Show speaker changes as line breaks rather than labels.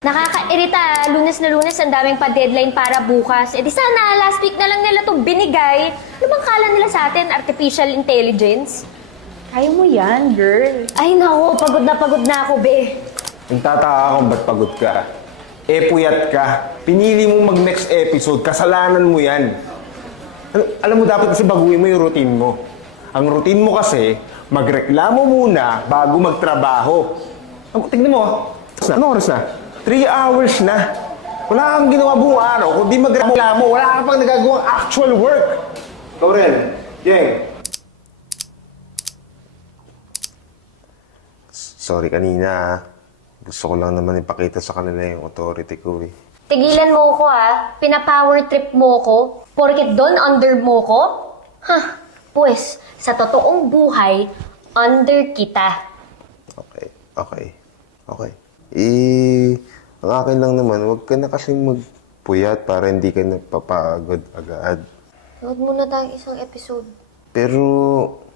Nakakairita, lunes na lunes, ang daming pa-deadline para bukas. Eh di sana, last week na lang nila to binigay. Ano bang kala nila sa atin, artificial intelligence?
Kaya mo yan, girl.
Ay nako, pagod na ako, be.
Nagtataka kung ba't pagod ka. Puyat ka. Pinili mong mag-next episode, kasalanan mo yan. Alam mo, dapat kasi baguhin mo yung routine mo. Ang routine mo kasi, magreklamo muna bago magtrabaho. Tignan mo, anong oras na? 3 hours na. Wala kang ginawa buong araw. Kung di magreklamo, wala kang pang nagagawang actual work. Ikaw rin, Jeng. Sorry kanina. Gusto ko lang naman ipakita sa kanila yung authority ko eh.
Tigilan mo ko pinapower trip mo ko, porket doon under mo ko? Hah, pues, sa totoong buhay, under kita.
Okay. Ang akin lang naman, huwag ka na kasing magpuyat para hindi ka napapagod agad.
Huwag muna tayong isang episode.
Pero